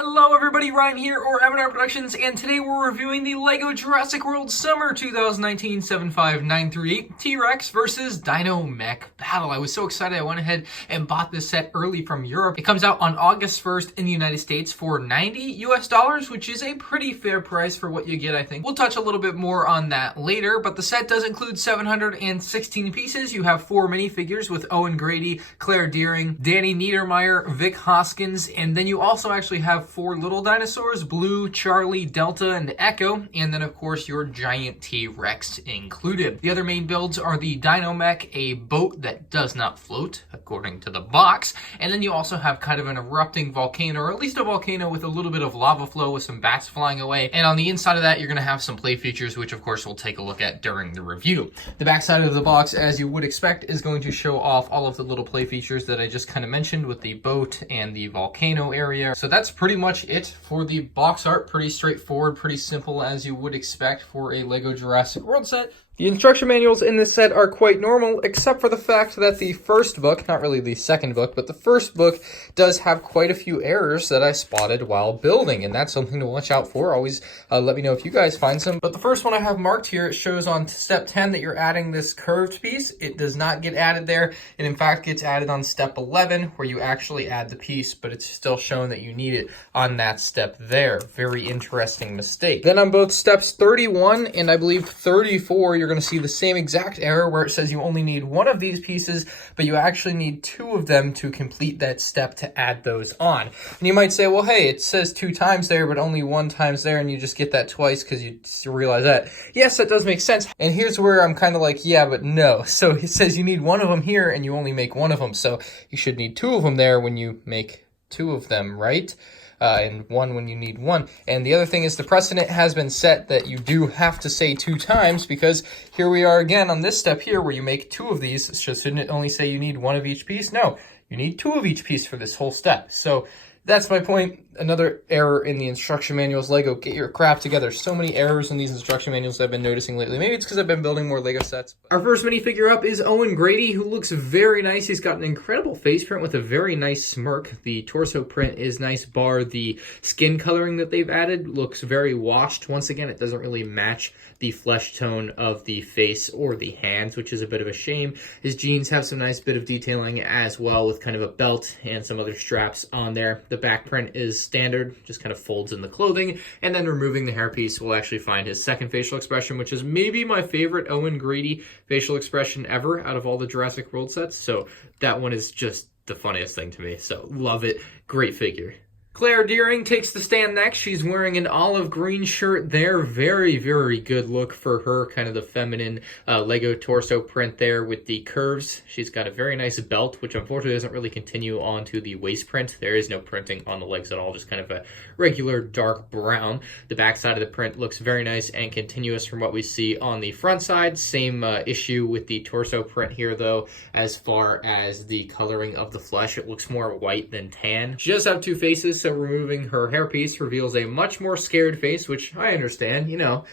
Hello everybody, Ryan here, or MandRproductions, and today we're reviewing the LEGO Jurassic World Summer 2019 75938 T-Rex versus DINO Mech battle. I was so excited I went ahead and bought this set early from Europe. It comes out on August 1st in the United States for $90 US, which is a pretty fair price for what you get, I think. We'll touch a little bit more on that later, but the set does include 716 pieces. You have 4 minifigures with Owen Grady, Claire Dearing, Danny Nedermeyer, Vic Hoskins, and then you also actually have 4 little dinosaurs, Blue, Charlie, Delta, and Echo, and then of course your giant T-Rex included. The other main builds are the DINO Mech, a boat that does not float, according to the box, and then you also have kind of an erupting volcano, or at least a volcano with a little bit of lava flow with some bats flying away, and on the inside of that you're going to have some play features, which of course we'll take a look at during the review. The back side of the box, as you would expect, is going to show off all of the little play features that I just kind of mentioned with the boat and the volcano area. So that's pretty much it for the box art. Pretty straightforward, pretty simple as you would expect for a LEGO Jurassic World set. The instruction manuals in this set are quite normal, except for the fact that the first book, not really the second book, but the first book does have quite a few errors that I spotted while building, and that's something to watch out for. Always let me know if you guys find some. But the first one I have marked here, it shows on step 10 that you're adding this curved piece. It does not get added there. It in fact gets added on step 11, where you actually add the piece, but it's still shown that you need it on that step there. Very interesting mistake. Then on both steps 31 and I believe 34, you're going to see the same exact error where it says you only need 1 of these pieces, but you actually need 2 of them to complete that step to add those on. And you might say, well, hey, it says 2 times there, but only 1 times there, and you just get that twice because you realize that. Yes, that does make sense. And here's where I'm kind of like, yeah, but no. So it says you need 1 of them here, and you only make 1 of them. So you should need 2 of them there when you make 2 of them, right? And 1 when you need 1. And the other thing is the precedent has been set that you do have to say 2 times, because here we are again on this step here where you make 2 of these. So shouldn't it only say you need 1 of each piece? No, you need 2 of each piece for this whole step. So that's my point. Another error in the instruction manuals. LEGO, get your crap together. So many errors in these instruction manuals I've been noticing lately. Maybe it's because I've been building more LEGO sets. Our first minifigure up is Owen Grady, who looks very nice. He's got an incredible face print with a very nice smirk. The torso print is nice, bar the skin coloring that they've added looks very washed. Once again, it doesn't really match the flesh tone of the face or the hands, which is a bit of a shame. His jeans have some nice bit of detailing as well, with kind of a belt and some other straps on there. The back print is standard, just kind of folds in the clothing, and then removing the hairpiece will actually find his second facial expression, which is maybe my favorite Owen Grady facial expression ever out of all the Jurassic World sets. So that one is just the funniest thing to me. So love it. Great figure. Claire Dearing takes the stand next. She's wearing an olive green shirt there. Very, very good look for her. Kind of the feminine LEGO torso print there with the curves. She's got a very nice belt, which unfortunately doesn't really continue onto the waist print. There is no printing on the legs at all, just kind of a regular dark brown. The back side of the print looks very nice and continuous from what we see on the front side. Same issue with the torso print here, though, as far as the coloring of the flesh. It looks more white than tan. She does have 2 faces, so removing her hairpiece reveals a much more scared face, which I understand, you know,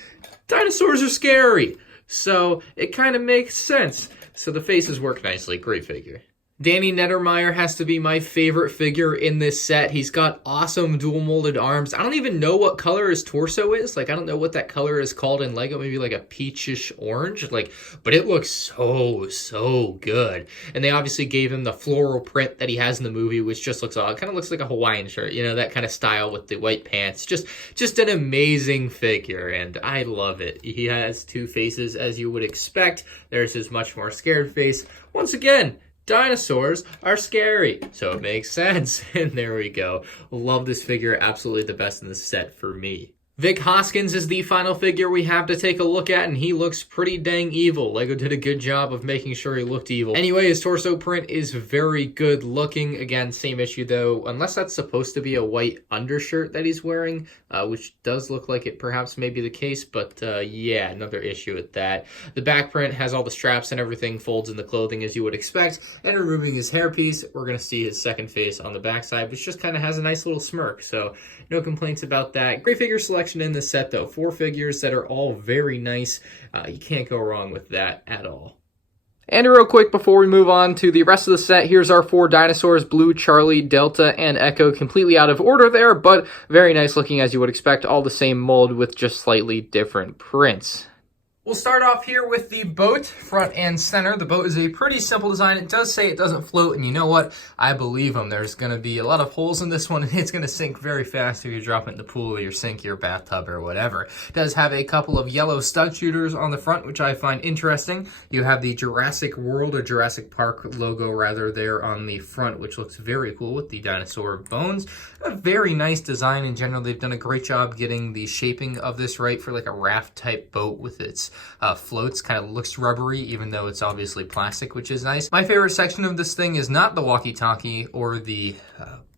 dinosaurs are scary, so it kind of makes sense. So the faces work nicely. Great figure. Danny Nedermeyer has to be my favorite figure in this set. He's got awesome dual molded arms. I don't even know what color his torso is. Like, I don't know what that color is called in LEGO. Maybe like a peachish orange. Like, but it looks so good. And they obviously gave him the floral print that he has in the movie, which just looks odd. It kind of looks like a Hawaiian shirt, you know, that kind of style with the white pants. Just an amazing figure, and I love it. He has 2 faces, as you would expect. There's his much more scared face. Once again, dinosaurs are scary, so it makes sense. And there we go. Love this figure. Absolutely the best in the set for me. Vic Hoskins is the final figure we have to take a look at, and he looks pretty dang evil. LEGO did a good job of making sure he looked evil. Anyway, his torso print is very good looking. Again, same issue though, unless that's supposed to be a white undershirt that he's wearing, which does look like it perhaps may be the case, but yeah, another issue with that. The back print has all the straps and everything, folds in the clothing as you would expect, and removing his hairpiece, we're going to see his second face on the backside, which just kind of has a nice little smirk, so no complaints about that. Great figure selection in this set though. 4 figures that are all very nice. You can't go wrong with that at all. And real quick before we move on to the rest of the set, here's our 4 dinosaurs, Blue, Charlie, Delta, and Echo, completely out of order there, but very nice looking as you would expect, all the same mold with just slightly different prints. We'll start off here with the boat, front and center. The boat is a pretty simple design. It does say it doesn't float, and you know what? I believe them. There's going to be a lot of holes in this one, and it's going to sink very fast if you drop it in the pool or your sink, your bathtub, or whatever. It does have a couple of yellow stud shooters on the front, which I find interesting. You have the Jurassic World, or Jurassic Park logo, rather, there on the front, which looks very cool with the dinosaur bones. A very nice design in general. They've done a great job getting the shaping of this right for like a raft-type boat with its floats. Kind of looks rubbery, even though it's obviously plastic, which is nice. My favorite section of this thing is not the walkie-talkie or the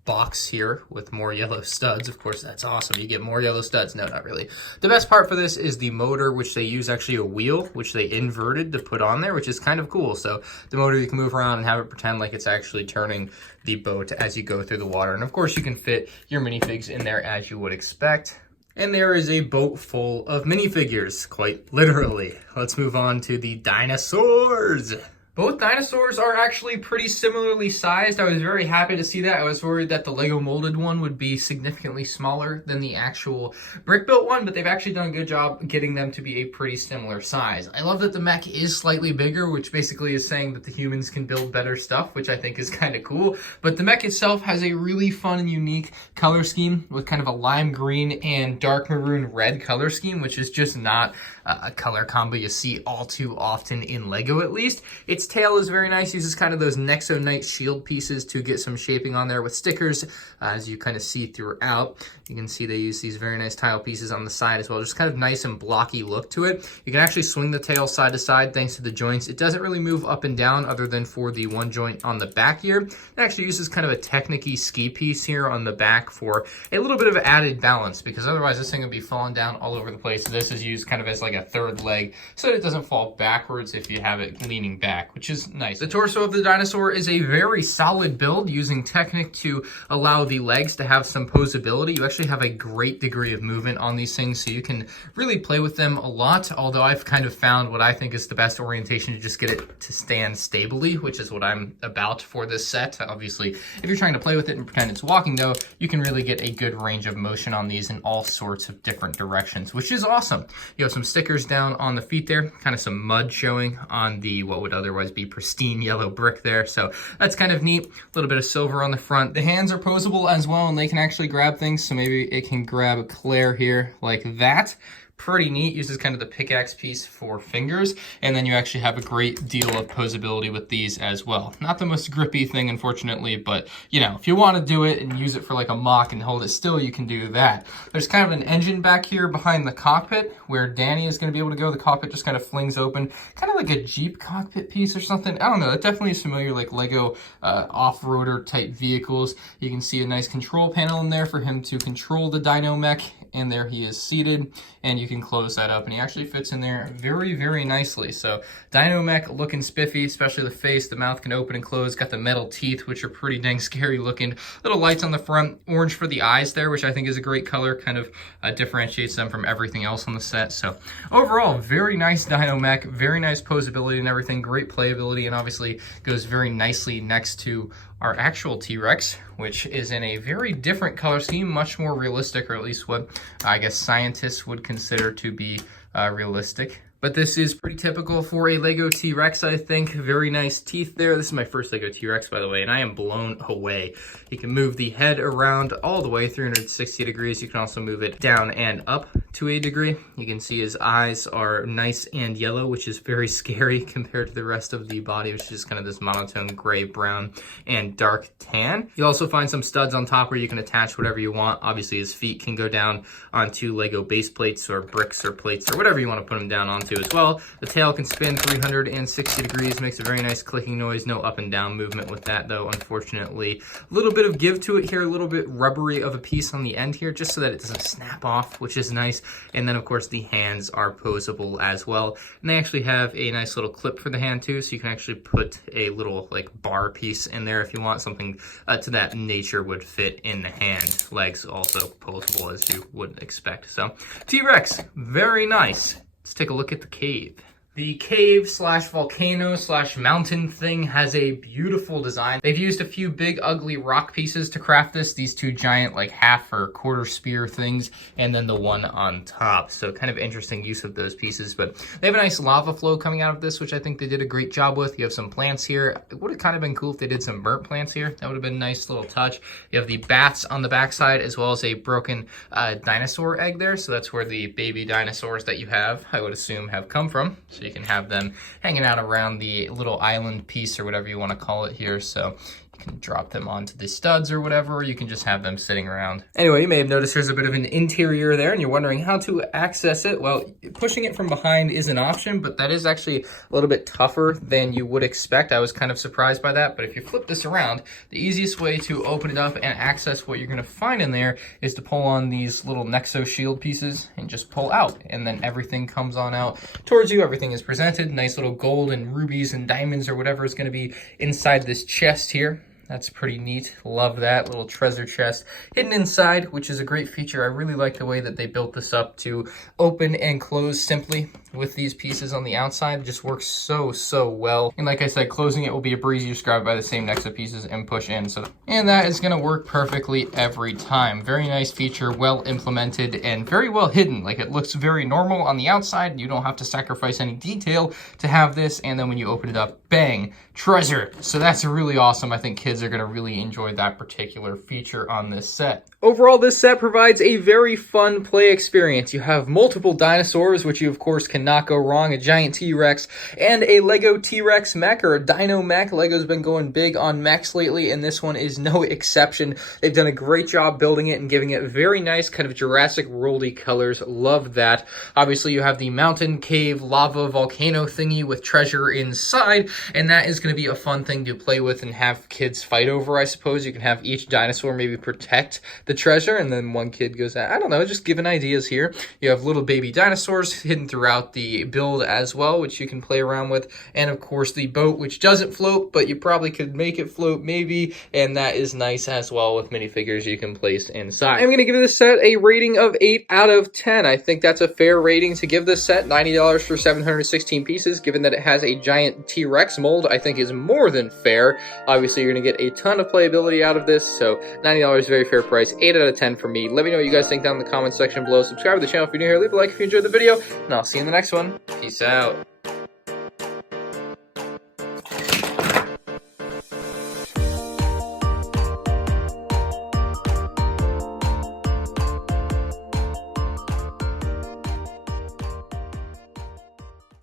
box here with more yellow studs. Of course, that's awesome. You get more yellow studs. No, not really. The best part for this is the motor, which they use actually a wheel, which they inverted to put on there, which is kind of cool. So the motor, you can move around and have it pretend like it's actually turning the boat as you go through the water. And of course, you can fit your minifigs in there as you would expect. And there is a boat full of minifigures, quite literally. Let's move on to the dinosaurs. Both dinosaurs are actually pretty similarly sized. I was very happy to see that. I was worried that the Lego molded one would be significantly smaller than the actual brick-built one, but they've actually done a good job getting them to be a pretty similar size. I love that the mech is slightly bigger, which basically is saying that the humans can build better stuff, which I think is kind of cool. But the mech itself has a really fun and unique color scheme with kind of a lime green and dark maroon red color scheme, which is just not a color combo you see all too often in Lego, at least. Its tail is very nice, uses kind of those Nexo Knight shield pieces to get some shaping on there with stickers, as you kind of see throughout. You can see they use these very nice tile pieces on the side as well, just kind of nice and blocky look to it. You can actually swing the tail side to side thanks to the joints. It doesn't really move up and down other than for the one joint on the back here. It actually uses kind of a Technic-y ski piece here on the back for a little bit of added balance, because otherwise this thing would be falling down all over the place. This is used kind of as like a third leg so that it doesn't fall backwards if you have it leaning back, which is nice. The torso of the dinosaur is a very solid build using Technic to allow the legs to have some posability. You actually have a great degree of movement on these things, so you can really play with them a lot, although I've kind of found what I think is the best orientation to just get it to stand stably, which is what I'm about for this set. Obviously, if you're trying to play with it and pretend it's walking, though, you can really get a good range of motion on these in all sorts of different directions, which is awesome. You have some stickers down on the feet there, kind of some mud showing on the what would otherwise be pristine yellow brick there, so that's kind of neat. A little bit of silver on the front. The hands are posable as well, and they can actually grab things, so maybe it can grab Claire here like that. Pretty neat. Uses kind of the pickaxe piece for fingers, and then you actually have a great deal of posability with these as well. Not the most grippy thing, unfortunately, but you know, if you want to do it and use it for like a mock and hold it still, you can do that. There's kind of an engine back here behind the cockpit where Danny is going to be able to go. The cockpit just kind of flings open, kind of like a Jeep cockpit piece or something. I don't know. It definitely is familiar, like Lego off-roader type vehicles. You can see a nice control panel in there for him to control the Dino Mech, and there he is seated, and you can close that up, and he actually fits in there very, very nicely. So Dino Mech looking spiffy, especially the face. The mouth can open and close. Got the metal teeth, which are pretty dang scary looking. Little lights on the front. Orange for the eyes there, which I think is a great color. Kind of differentiates them from everything else on the set. So overall, very nice Dino Mech. Very nice posability and everything. Great playability, and obviously goes very nicely next to our actual T-Rex, which is in a very different color scheme, much more realistic, or at least what I guess scientists would consider to be realistic. But this is pretty typical for a Lego T-Rex, I think. Very nice teeth there. This is my first Lego T-Rex, by the way, and I am blown away. You can move the head around all the way 360 degrees. You can also move it down and up to a degree. You can see his eyes are nice and yellow, which is very scary compared to the rest of the body, which is kind of this monotone gray, brown, and dark tan. You'll also find some studs on top where you can attach whatever you want. Obviously, his feet can go down onto Lego base plates or bricks or plates or whatever you want to put them down onto as well. The tail can spin 360 degrees, makes a very nice clicking noise. No up and down movement with that, though, unfortunately. A little bit of give to it here, a little bit rubbery of a piece on the end here, just so that it doesn't snap off, which is nice. And then, of course, the hands are posable as well. And they actually have a nice little clip for the hand, too, so you can actually put a little, like, bar piece in there if you want. Something to that nature would fit in the hand. Legs also posable, as you would expect. So, T-Rex, very nice. Let's take a look at the cave. The cave slash volcano slash mountain thing has a beautiful design. They've used a few big ugly rock pieces to craft this, these two giant like half or quarter spear things, and then the one on top. So kind of interesting use of those pieces, but they have a nice lava flow coming out of this, which I think they did a great job with. You have some plants here. It would have kind of been cool if they did some burnt plants here. That would have been a nice little touch. You have the bats on the backside as well as a broken dinosaur egg there. So that's where the baby dinosaurs that you have, I would assume, have come from. So you can have them hanging out around the little island piece or whatever you want to call it here. So you can drop them onto the studs or whatever, or you can just have them sitting around. Anyway, you may have noticed there's a bit of an interior there and you're wondering how to access it. Well, pushing it from behind is an option, but that is actually a little bit tougher than you would expect. I was kind of surprised by that, but if you flip this around, the easiest way to open it up and access what you're gonna find in there is to pull on these little Nexo shield pieces and just pull out, and then everything comes on out towards you. Everything is presented, nice little gold and rubies and diamonds or whatever is gonna be inside this chest here. That's pretty neat. Love that little treasure chest hidden inside, which is a great feature. I really like the way that they built this up to open and close simply with these pieces on the outside. It just works so well. And like I said, closing it will be a breeze. You just grab it by the same Nexo pieces and push in. And that is gonna work perfectly every time. Very nice feature, well implemented and very well hidden. Like, it looks very normal on the outside. You don't have to sacrifice any detail to have this. And then when you open it up, bang, treasure. So that's really awesome. I think kids are going to really enjoy that particular feature on this set. Overall, this set provides a very fun play experience. You have multiple dinosaurs, which you of course cannot go wrong, a giant T-Rex, and a Lego T-Rex mech, or a DINO Mech. Lego's been going big on mechs lately, and this one is no exception. They've done a great job building it and giving it very nice kind of Jurassic World-y colors. Love that. Obviously, you have the mountain, cave, lava, volcano thingy with treasure inside, and that is going to be a fun thing to play with and have kids fight over, I suppose. You can have each dinosaur maybe protect the treasure, and then one kid goes out. I don't know, just giving ideas here. You have little baby dinosaurs hidden throughout the build as well, which you can play around with. And of course the boat, which doesn't float, but you probably could make it float maybe, and that is nice as well with minifigures you can place inside. I'm going to give this set a rating of 8 out of 10. I think that's a fair rating to give this set. $90 for 716 pieces, given that it has a giant T-Rex mold, I think is more than fair. Obviously, you're going to get a ton of playability out of this, so $90 is a very fair price. 8 out of 10 for me. Let me know what you guys think down in the comments section below. Subscribe to the channel if you're new here. Leave a like if you enjoyed the video, and I'll see you in the next one. Peace out.